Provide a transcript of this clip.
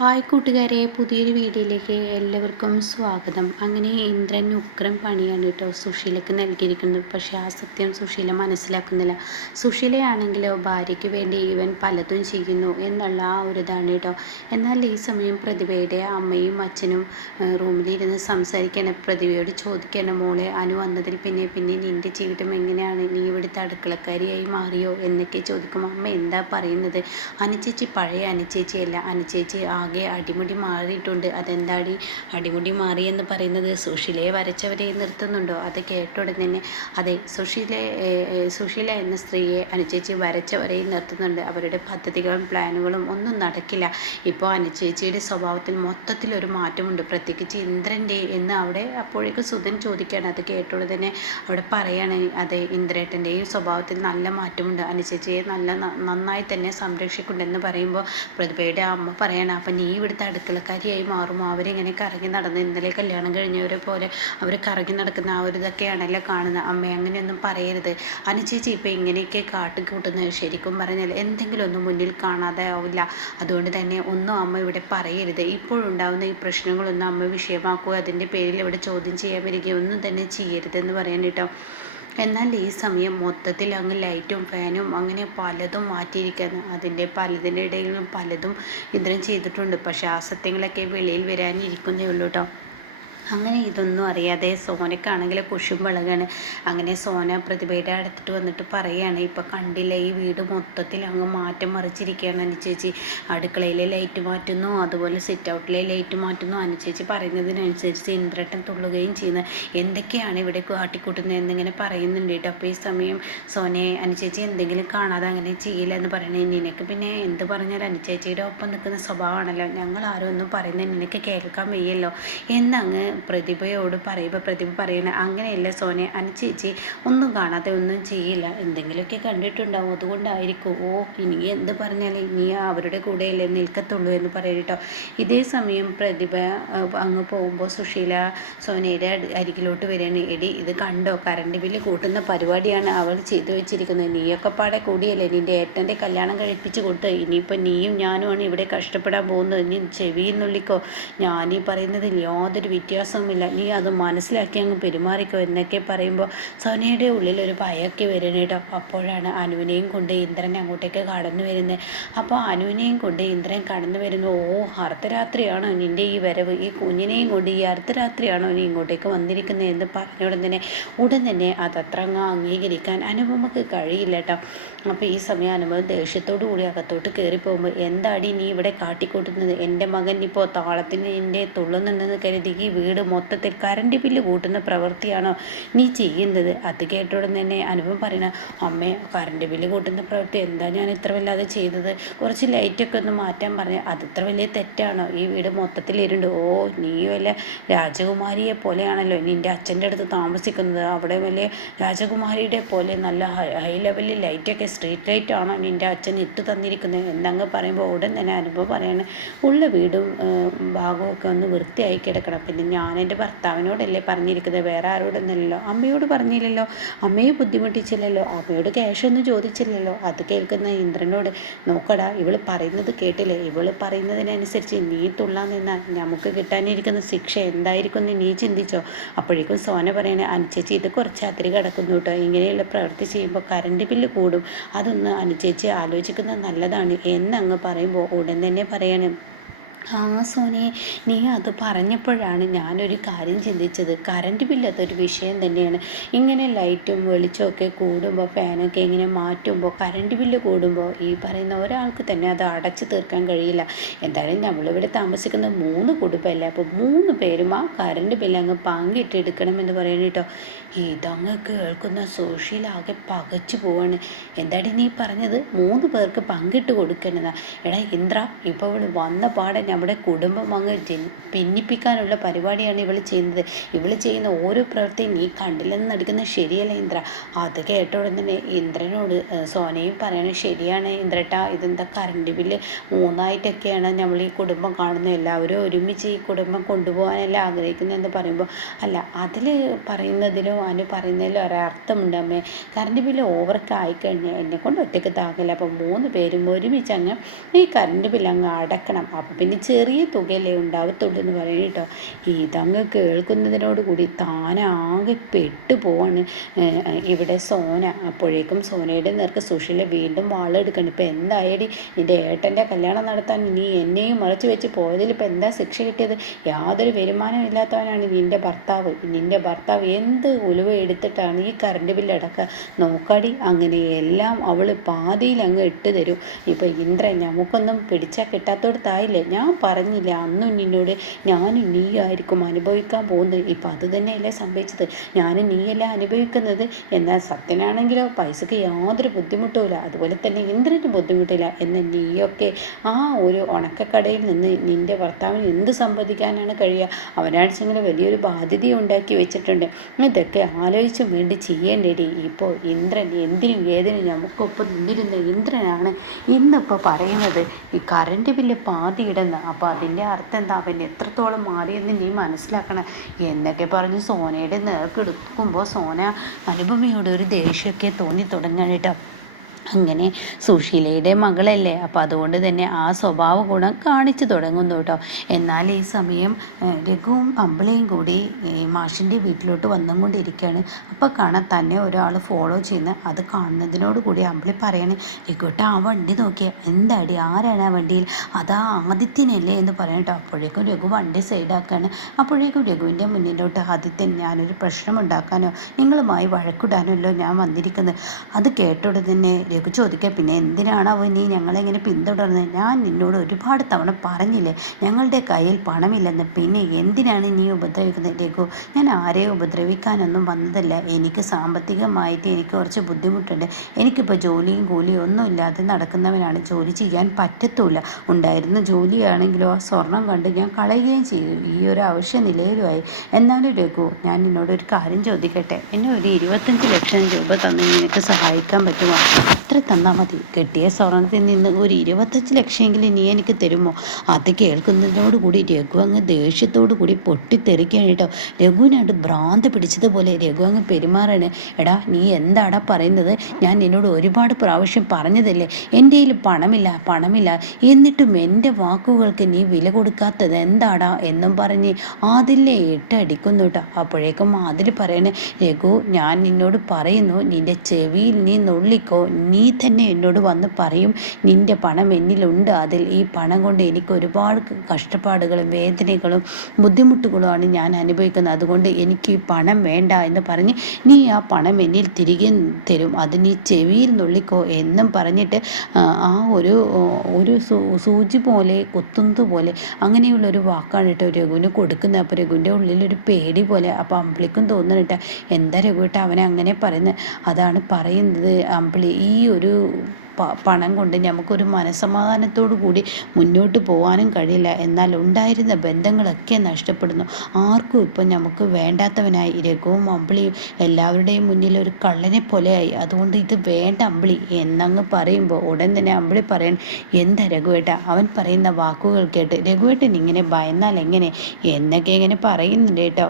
Hi കൂട്ടുകാരെ പുതിയൊരു വീഡിയോയിലേക്ക് എല്ലാവർക്കും സ്വാഗതം. അങ്ങനെ ഇന്ദ്രൻ ഉഗ്രം പണിയാണ് കേട്ടോ സുശീലയ്ക്ക് നൽകിയിരിക്കുന്നത്. പക്ഷേ ആ സത്യം സുശീല മനസ്സിലാക്കുന്നില്ല. സുശീലയാണെങ്കിലോ ഭാര്യയ്ക്ക് വേണ്ടി ഇവൻ പലതും ചെയ്യുന്നു എന്നുള്ള ആ ഒരു ഇതാണ് കേട്ടോ. എന്നാൽ ഈ സമയം പ്രതിഭയുടെ അമ്മയും അച്ഛനും റൂമിലിരുന്ന് സംസാരിക്കണം. പ്രതിഭയോട് ചോദിക്കണം മോളെ അനു വന്നതിൽ പിന്നെ പിന്നെ നിന്റെ ജീവിതം എങ്ങനെയാണ്? നീ ഇവിടുത്തെ അടുക്കളക്കാരിയായി മാറിയോ? എന്നൊക്കെ ചോദിക്കും അമ്മ എന്താ പറയുന്നത്? അനുചേച്ചി പഴയ അനുചേച്ചിയല്ല അനുചേച്ചി ആ ആകെ അടിമുടി മാറിയിട്ടുണ്ട്. അതെന്താടി? അടിമുടി മാറി എന്ന് പറയുന്നത് സുശീലയെ വരച്ചവരെ നിർത്തുന്നുണ്ടോ? അത് കേട്ട ഉടൻ തന്നെ അതെ സുശീല സുഷീല എന്ന സ്ത്രീയെ അനുചേച്ചി വരച്ചവരെ നിർത്തുന്നുണ്ട്. അവരുടെ പദ്ധതികളും പ്ലാനുകളും ഒന്നും നടക്കില്ല. ഇപ്പോൾ അനുചേച്ചിയുടെ സ്വഭാവത്തിൽ മൊത്തത്തിലൊരു മാറ്റമുണ്ട്. പ്രത്യേകിച്ച് ഇന്ദ്രന്റെ എന്ന് അവിടെ അപ്പോഴേക്കും സുധൻ ചോദിക്കുകയാണ്. അത് കേട്ടോടെ തന്നെ അവിടെ പറയാണ് അതെ ഇന്ദ്രേട്ടന്റെയും സ്വഭാവത്തിൽ നല്ല മാറ്റമുണ്ട്. അനുചേച്ചിയെ നല്ല നന്നായി തന്നെ സംരക്ഷിക്കുന്നുണ്ടെന്ന് പറയുമ്പോൾ പ്രതിഭയുടെ അമ്മ പറയാണ് അപ്പം നീ ഇവിടുത്തെ അടുക്കളക്കാരിയായി മാറുമോ അവരിങ്ങനെ കറങ്ങി നടന്ന് ഇന്നലെ കല്യാണം കഴിഞ്ഞവരെ പോലെ അവർ കറങ്ങി നടക്കുന്ന ആ ഒരു ഇതൊക്കെയാണല്ലോ കാണുന്നത്. അമ്മ അങ്ങനെയൊന്നും പറയരുത്. അനുചേച്ചി ഇപ്പം ഇങ്ങനെയൊക്കെ കാട്ടിക്കൂട്ടുന്നത് ശരിക്കും പറഞ്ഞാൽ എന്തെങ്കിലും ഒന്നും മുന്നിൽ കാണാതെ ആവില്ല. അതുകൊണ്ട് തന്നെ ഒന്നും അമ്മ ഇവിടെ പറയരുത്. ഇപ്പോഴുണ്ടാവുന്ന ഈ പ്രശ്നങ്ങളൊന്നും അമ്മ വിഷയമാക്കുക അതിന്റെ പേരിൽ ഇവിടെ ചോദ്യം ചെയ്യാൻ വരികയോ ഒന്നും തന്നെ ചെയ്യരുതെന്ന് പറയാൻ കേട്ടോ. എന്നാൽ ഈ സമയം മൊത്തത്തിൽ അങ്ങ് ലൈറ്റും ഫാനും അങ്ങനെ പലതും മാറ്റിയിരിക്കുന്നു. അതിന്റെ പലതിന്റെ ഇടയിലും പലതും ഇന്ദ്രൻ ചെയ്തിട്ടുണ്ട്. പക്ഷേ ആ സത്യങ്ങളൊക്കെ വെളിയിൽ വരാനിരിക്കുന്നേ ഉള്ളൂ കേട്ടോ അങ്ങനെ ഇതൊന്നും അറിയാതെ സോനക്കാണെങ്കിൽ കുശുമ്പളകാണ് അങ്ങനെ സോന പ്രതിഭയുടെ അടുത്തിട്ട് വന്നിട്ട് പറയുകയാണ് ഇപ്പം കണ്ടില്ല ഈ വീട് മൊത്തത്തിൽ അങ്ങ് മാറ്റം മറിച്ചിരിക്കുകയാണ് അനുചേച്ചി അടുക്കളയിലെ ലൈറ്റ് മാറ്റുന്നു അതുപോലെ സിറ്റ് ഔട്ടിലെ ലൈറ്റ് മാറ്റുന്നു. അനുചേച്ചി പറയുന്നതിനനുസരിച്ച് ഇന്ദ്രട്ടൻ തുള്ളുകയും ചെയ്യുന്നത് എന്തൊക്കെയാണ് ഇവിടെ കാട്ടിക്കൂട്ടുന്നത്? എന്നിങ്ങനെ പറയുന്നുണ്ട് കേട്ടോ. അപ്പോൾ ഈ സമയം സോനയെ അനുചേച്ചി എന്തെങ്കിലും കാണാതെ അങ്ങനെ ചെയ്യില്ല എന്ന് പറയുന്നത് നിനക്ക് പിന്നെ എന്ത് പറഞ്ഞാൽ അനുചേച്ചിയുടെ ഒപ്പം നിൽക്കുന്ന സ്വഭാവമാണല്ലോ. ഞങ്ങൾ ആരും ഒന്നും പറയുന്നത് നിനക്ക് കേൾക്കാൻ വയ്യല്ലോ. എന്നങ്ങ് പ്രതിഭയോട് പറയുമ്പോൾ പ്രതിഭ പറയണ അങ്ങനെയല്ല സോനെ അനുചേച്ചി ഒന്നും കാണാതെ ഒന്നും ചെയ്യില്ല. എന്തെങ്കിലുമൊക്കെ കണ്ടിട്ടുണ്ടാവും. അതുകൊണ്ടായിരിക്കും. ഓ ഇനി എന്ത് പറഞ്ഞാലും ഇനി അവരുടെ കൂടെയല്ലേ നിൽക്കത്തുള്ളൂ എന്ന് പറയട്ടോ ഇതേ സമയം പ്രതിഭ അങ്ങ് പോകുമ്പോൾ സുശീല സോനയുടെ അരികിലോട്ട് വരികയാണ്. എടി ഇത് കണ്ടോ? കറണ്ട് ബില്ല് കൂട്ടുന്ന പരിപാടിയാണ് അവൾ ചെയ്തു വെച്ചിരിക്കുന്നത്. നീയൊക്കെ പാടെ കൂടിയല്ലേ? നിന്റെ ഏട്ടന്റെ കല്യാണം കഴിപ്പിച്ച് കൊടുത്ത്. ഇനിയിപ്പോൾ നീയും ഞാനുമാണ് ഇവിടെ കഷ്ടപ്പെടാൻ പോകുന്നത്. ഇനി ചെവിയിൽ ഞാനീ പറയുന്നതിൽ യാതൊരു വ്യത്യാസം വ്യത്യാസവുമില്ല നീ അത് മനസ്സിലാക്കി അങ്ങ് പെരുമാറിക്കോ എന്നൊക്കെ പറയുമ്പോൾ സോനയുടെ ഉള്ളിൽ ഒരു ഭയമൊക്കെ വരുന്നത് അപ്പോഴാണ് അനുവിനെയും കൊണ്ട് ഇന്ദ്രൻ അങ്ങോട്ടേക്ക് കടന്നു വരുന്നത് അപ്പോൾ അനുവിനെയും കൊണ്ട് ഇന്ദ്രൻ കടന്നു വരുന്നു. ഓ അർദ്ധരാത്രിയാണോ നിന്റെ ഈ വരവ്? ഈ കുഞ്ഞിനെയും കൊണ്ട് ഈ അർദ്ധരാത്രിയാണോ നീ ഇങ്ങോട്ടേക്ക് വന്നിരിക്കുന്നത് എന്ന് പറഞ്ഞ ഉടൻ തന്നെ ഉടൻ തന്നെ അതത്ര അംഗീകരിക്കാൻ അനുപമക്ക് കഴിയില്ല കേട്ടോ. അപ്പോൾ ഈ സമയം ദേഷ്യത്തോടു കൂടി അകത്തോട്ട് കയറി പോകുമ്പോൾ എന്താടി നീ ഇവിടെ കാട്ടിക്കൂട്ടുന്നത്? എന്റെ മകൻ ഇപ്പോൾ താളത്തിന് എന്റെ തുള്ളുന്നുണ്ടെന്ന് കരുതി ഈ വീട് മൊത്തത്തിൽ കറണ്ട് ബില്ല് കൂട്ടുന്ന പ്രവൃത്തിയാണോ നീ ചെയ്യുന്നത്? അത് കേട്ടോടെ തന്നെ അനുഭവം പറയണ അമ്മേ കറണ്ട് ബില്ല് കൂട്ടുന്ന പ്രവൃത്തി എന്താ ഞാൻ ഇത്ര വല്ലാതെ ചെയ്തത്? കുറച്ച് ലൈറ്റൊക്കെ ഒന്ന് മാറ്റാൻ പറഞ്ഞു. അത് ഇത്ര വലിയ തെറ്റാണോ? ഈ വീട് മൊത്തത്തിൽ ഇരുണ്ട്. ഓ നീ വല്ല രാജകുമാരിയെ പോലെയാണല്ലോ നിന്റെ അച്ഛന്റെ അടുത്ത് താമസിക്കുന്നത്. അവിടെ വലിയ രാജകുമാരിയുടെ പോലെ നല്ല ഹൈ ലെവലിൽ ലൈറ്റൊക്കെ സ്ട്രീറ്റ് ലൈറ്റ് ആണ് നിന്റെ അച്ഛൻ ഇട്ട് തന്നിരിക്കുന്നത്. എന്നങ്ങ് പറയുമ്പോൾ ഉടൻ തന്നെ അനുഭവം പറയാണ് ഉള്ള വീടും ഭാഗമൊക്കെ ഒന്ന് വൃത്തിയായി കിടക്കണം. പിന്നെ ഞാൻ എന്റെ ഭർത്താവിനോടല്ലേ പറഞ്ഞിരിക്കുന്നത്? വേറെ ആരോടൊന്നല്ലോ അമ്മയോട് പറഞ്ഞില്ലല്ലോ. അമ്മയെ ബുദ്ധിമുട്ടിച്ചില്ലല്ലോ. അമ്മയോട് ക്യാഷ് ഒന്നും ചോദിച്ചില്ലല്ലോ. അത് കേൾക്കുന്ന ഇന്ദ്രനോട് നോക്കടാ ഇവൾ പറയുന്നത് കേട്ടില്ലേ? ഇവൾ പറയുന്നതിനനുസരിച്ച് നീ തുള്ളാൻ നിന്നാൽ നമുക്ക് കിട്ടാനിരിക്കുന്ന ശിക്ഷ എന്തായിരിക്കും എന്ന് നീ ചിന്തിച്ചോ? അപ്പോഴേക്കും സോന പറയണേ അനുചേച്ചി ഇത് കുറച്ച് അതിരി കിടക്കുന്നു കേട്ടോ. ഇങ്ങനെയുള്ള പ്രവൃത്തി ചെയ്യുമ്പോൾ കറണ്ട് ബില്ല് കൂടും. അതൊന്ന് അനുചേച്ചി ആലോചിക്കുന്നത് നല്ലതാണ്. എന്നങ്ങ് പറയുമ്പോൾ ഉടൻ തന്നെ പറയണം. ആ സോനെ നീ അത് പറഞ്ഞപ്പോഴാണ് ഞാനൊരു കാര്യം ചിന്തിച്ചത്. കറണ്ട് ബില്ല് അതൊരു വിഷയം തന്നെയാണ്. ഇങ്ങനെ ലൈറ്റും വെളിച്ചമൊക്കെ കൂടുമ്പോൾ ഫാനൊക്കെ ഇങ്ങനെ മാറ്റുമ്പോൾ കറണ്ട് ബില്ല് കൂടുമ്പോൾ ഈ പറയുന്ന ഒരാൾക്ക് തന്നെ അത് അടച്ചു തീർക്കാൻ കഴിയില്ല. എന്തായാലും നമ്മളിവിടെ താമസിക്കുന്ന മൂന്ന് കുടുംബമല്ലേ അപ്പോൾ മൂന്ന് പേരും ആ കറണ്ട് ബില്ല് അങ്ങ് പങ്കിട്ടെടുക്കണമെന്ന് പറയുന്നു കേട്ടോ. ഇതങ്ങ് കേൾക്കുന്ന സോഷ്യലാകെ പകച്ചു പോവാണ്. എന്താടി നീ പറഞ്ഞത്? മൂന്ന് പേർക്ക് പങ്കിട്ട് കൊടുക്കേണ്ടതാ എടാ ഇന്ദ്ര ഇപ്പോൾ ഇവിടെ വന്ന പാടെ നമ്മുടെ കുടുംബം അങ്ങ് ഭിന്നിപ്പിക്കാനുള്ള പരിപാടിയാണ് ഇവൾ ചെയ്യുന്നത്. ഇവൾ ചെയ്യുന്ന ഓരോ പ്രവൃത്തിയും നീ കണ്ടില്ലെന്ന് നടിക്കുന്നത് ശരിയല്ല ഇന്ദ്ര. അത് കേട്ട തന്നെ ഇന്ദ്രനോട് സോനയും പറയണത് ശരിയാണ് ഇന്ദ്രട്ട. ഇതെന്താ കറണ്ട് ബില്ല് മൂന്നായിട്ടൊക്കെയാണ് നമ്മൾ ഈ കുടുംബം കാണുന്നത്. എല്ലാവരും ഒരുമിച്ച് ഈ കുടുംബം കൊണ്ടുപോകാനല്ല ആഗ്രഹിക്കുന്നതെന്ന് പറയുമ്പോൾ അല്ല അതിൽ പറയുന്നതിലും അതിന് പറയുന്നതിലും ഒരർത്ഥമുണ്ട് അമ്മേ. കറണ്ട് ബില്ല് ഓവർക്ക് ആയിക്കഴിഞ്ഞാൽ എന്നെ കൊണ്ട് ഒറ്റയ്ക്ക് താങ്ങില്ല അപ്പോൾ മൂന്ന് പേരും ഒരുമിച്ച് അങ്ങ് ഈ കറണ്ട് ബില്ല് അങ്ങ് അടക്കണം. അപ്പോൾ പിന്നെ ചെറിയ തുകയല്ലേ ഉണ്ടാവത്തുള്ളൂ എന്ന് പറയും കേട്ടോ. ഇതങ്ങ് കേൾക്കുന്നതിനോട് കൂടി താനാകെ പെട്ടു പോവാണ്. ഇവിടെ സോന. അപ്പോഴേക്കും സോനയുടെ നേർക്ക് സുഷീല വീണ്ടും വാളെടുക്കണം. ഇപ്പം എന്തായാലും എന്റെ ഏട്ടന്റെ കല്യാണം നടത്താൻ നീ എന്നെയും മറച്ചു വെച്ച് പോയതിൽ ഇപ്പം എന്താ ശിക്ഷ കിട്ടിയത്? യാതൊരു വരുമാനം ഇല്ലാത്തവനാണ് നിന്റെ ഭർത്താവ്. നിന്റെ ഭർത്താവ് എന്ത് ഉലുവ എടുത്തിട്ടാണ് ഈ കറണ്ട് ബില്ല് അടക്കുക? നോക്കാടി അങ്ങനെ എല്ലാം അവൾ പാതിയിൽ അങ്ങ് ഇട്ട് തരും. ഇപ്പം ഇന്ദ്രൻ നമുക്കൊന്നും പിടിച്ചാൽ കിട്ടാത്തോടത്തായില്ലേ? ഞാൻ പറഞ്ഞില്ല അന്നും നിന്നോട് ഞാനും നീയായിരിക്കും അനുഭവിക്കാൻ പോകുന്നത്. ഇപ്പം അത് തന്നെയല്ലേ സംഭവിച്ചത്. ഞാനും നീയല്ല അനുഭവിക്കുന്നത്. എന്നാൽ സത്യനാണെങ്കിലോ പൈസക്ക് യാതൊരു ബുദ്ധിമുട്ടുമില്ല അതുപോലെ തന്നെ ഇന്ദ്രന് ബുദ്ധിമുട്ടില്ല. എന്ന് നീയൊക്കെ ആ ഒരു ഉണക്കക്കടയിൽ നിന്ന് നിന്റെ ഭർത്താവിന് എന്ത് സമ്പാദിക്കാനാണ് കഴിയുക? അവനാഴ്ചങ്ങനെ വലിയൊരു ബാധ്യത ഉണ്ടാക്കി വെച്ചിട്ടുണ്ട്. ഇതൊക്കെ ആലോചിച്ചും വേണ്ടി ചെയ്യേണ്ടടി. ഇപ്പോൾ ഇന്ദ്രൻ എന്തിനും ഏതിനും നമുക്കൊപ്പം നിന്നിരുന്ന ഇന്ദ്രനാണ് ഇന്നിപ്പോൾ പറയുന്നത്. ഈ കറണ്ട് ബില്ല് പാതി ഇടുന്ന അപ്പോൾ അതിന്റെ അർത്ഥം എന്താ? പിന്നെ എത്രത്തോളം മാറിയെന്ന് നീ മനസ്സിലാക്കണം. എന്നൊക്കെ പറഞ്ഞ് സോനയുടെ നേർക്ക് എടുക്കുമ്പോൾ സോന അനുപമയോട് ഒരു ദേഷ്യമൊക്കെ തോന്നി തുടങ്ങാൻ കേട്ടോ അങ്ങനെ സുശീലയുടെ മകളല്ലേ? അപ്പോൾ അതുകൊണ്ട് തന്നെ ആ സ്വഭാവ ഗുണം കാണിച്ചു തുടങ്ങുന്നു കേട്ടോ. എന്നാൽ ഈ സമയം രഘുവും അമ്പലയും കൂടി മാഷിന്റെ വീട്ടിലോട്ട് വന്നുകൊണ്ടിരിക്കുകയാണ്. അപ്പോൾ കാണാൻ തന്നെ ഒരാൾ ഫോളോ ചെയ്യുന്ന അത് കാണുന്നതിനോട് കൂടി അമ്പിളി പറയണേ രഘുട്ട ആ വണ്ടി നോക്കിയാൽ എന്താടി? ആരാണ് ആ വണ്ടിയിൽ? അതാ ആദിത്യനല്ലേ? എന്ന് പറയട്ടോ അപ്പോഴേക്കും രഘു വണ്ടി സൈഡാക്കാണ് അപ്പോഴേക്കും രഘുവിന്റെ മുന്നിലോട്ട് ആദിത്യൻ ഞാനൊരു പ്രശ്നം ഉണ്ടാക്കാനോ? നിങ്ങളുമായി വഴക്കിടാനല്ലോ ഞാൻ വന്നിരിക്കുന്നത്. അത് കേട്ടോടെ തന്നെ രഘു ചോദിക്കുക പിന്നെ എന്തിനാണ് അവൻ നീ ഞങ്ങളെങ്ങനെ പിന്തുടർന്നത് ഞാൻ നിന്നോട് ഒരുപാട് തവണ പറഞ്ഞില്ലേ ഞങ്ങളുടെ കയ്യിൽ പണമില്ലെന്ന്. പിന്നെ എന്തിനാണ് നീ ഉപദ്രവിക്കുന്നത് രഘു ഞാൻ ആരെയും ഉപദ്രവിക്കാനൊന്നും വന്നതല്ല. എനിക്ക് സാമ്പത്തികമായിട്ട് എനിക്ക് കുറച്ച് ബുദ്ധിമുട്ടുണ്ട്. എനിക്കിപ്പോൾ ജോലിയും കൂലിയും ഒന്നും ഇല്ലാതെ നടക്കുന്നവനാണ്. ജോലി ചെയ്യാൻ പറ്റത്തുമില്ല ഉണ്ടായിരുന്ന ജോലിയാണെങ്കിലോ ആ സ്വർണം കണ്ട് ഞാൻ കളയുകയും ചെയ്യും. ഈ ഒരു അവശ്യ നിലയിലുമായി. എന്നാലും രഘു ഞാൻ നിന്നോട് ഒരു കാര്യം ചോദിക്കട്ടെ? എന്നെ ഒരു ഇരുപത്തഞ്ച് ലക്ഷം രൂപ തന്നെ നിനക്ക് സഹായിക്കാൻ പറ്റുമോ? അത്ര തന്നാൽ മതി. കെട്ടിയ സ്വർണത്തിൽ നിന്ന് ഒരു ഇരുപത്തഞ്ച് ലക്ഷമെങ്കിലും നീ എനിക്ക് തരുമോ? അത് കേൾക്കുന്നതിനോടുകൂടി രഘു അങ്ങ് ദേഷ്യത്തോടു കൂടി പൊട്ടിത്തെറിക്കുകയാണ് കേട്ടോ രഘുവിനായിട്ട് ഭ്രാന്ത് പിടിച്ചതുപോലെ രഘു അങ്ങ് പെരുമാറാണ്. എടാ നീ എന്താടാ പറയുന്നത്? ഞാൻ നിന്നോട് ഒരുപാട് പ്രാവശ്യം പറഞ്ഞതല്ലേ? എന്റെ കയ്യിൽ പണമില്ല പണമില്ല. എന്നിട്ടും എന്റെ വാക്കുകൾക്ക് നീ വില കൊടുക്കാത്തത് എന്താടാ എന്നും പറഞ്ഞ് ആദിലെ ഇട്ടടിക്കുന്നു കേട്ടോ അപ്പോഴേക്കും ആദിൽ പറയണേ രഘു ഞാൻ നിന്നോട് പറയുന്നു നിന്റെ ചെവിയിൽ നീ നുള്ളിക്കോ നീ നീ തന്നെ എന്നോട് വന്ന് പറയും നിന്റെ പണം എന്നിലുണ്ട്. അതിൽ ഈ പണം കൊണ്ട് എനിക്ക് ഒരുപാട് കഷ്ടപ്പാടുകളും വേദനകളും ബുദ്ധിമുട്ടുകളുമാണ് ഞാൻ അനുഭവിക്കുന്നത്. അതുകൊണ്ട് എനിക്ക് ഈ പണം വേണ്ട എന്ന് പറഞ്ഞ് നീ ആ പണം എന്നിൽ തിരികെ തരും. അത് നീ ചെവിയിൽ നുള്ളിക്കോ എന്നും പറഞ്ഞിട്ട് ആ ഒരു ഒരു സൂചി പോലെ കുത്തുന്നത് പോലെ അങ്ങനെയുള്ള ഒരു വാക്കാണ് കേട്ടോ രഘുവിന് കൊടുക്കുന്നത്. അപ്പോൾ രഘുവിന്റെ ഉള്ളിലൊരു പേടി പോലെ അപ്പോൾ അമ്പിളിക്കും തോന്നുന്നുണ്ട് എന്താ രഘുവേട്ട അവനെ അങ്ങനെ പറയുന്നത്? അതാണ് പറയുന്നത് അമ്പിളി. ഈ ഒരു പണം കൊണ്ട് നമുക്കൊരു മനസ്സമാധാനത്തോടു കൂടി മുന്നോട്ട് പോകാനും കഴിയില്ല. എന്നാൽ ഉണ്ടായിരുന്ന ബന്ധങ്ങളൊക്കെ നഷ്ടപ്പെടുന്നു. ആർക്കും ഇപ്പം നമുക്ക് വേണ്ടാത്തവനായി രഘുവും അമ്പിളിയും എല്ലാവരുടെയും മുന്നിൽ ഒരു കള്ളനെ പോലെയായി. അതുകൊണ്ട് ഇത് വേണ്ട അമ്പിളി എന്നങ്ങ് പറയുമ്പോൾ ഉടൻ തന്നെ അമ്പിളി പറയാൻ എന്താ രഘുവേട്ട? അവൻ പറയുന്ന വാക്കുകൾ കേട്ട് രഘുവേട്ടൻ ഇങ്ങനെ ഭയന്നാൽ എങ്ങനെ? എന്നൊക്കെ ഇങ്ങനെ പറയുന്നുണ്ട് കേട്ടോ.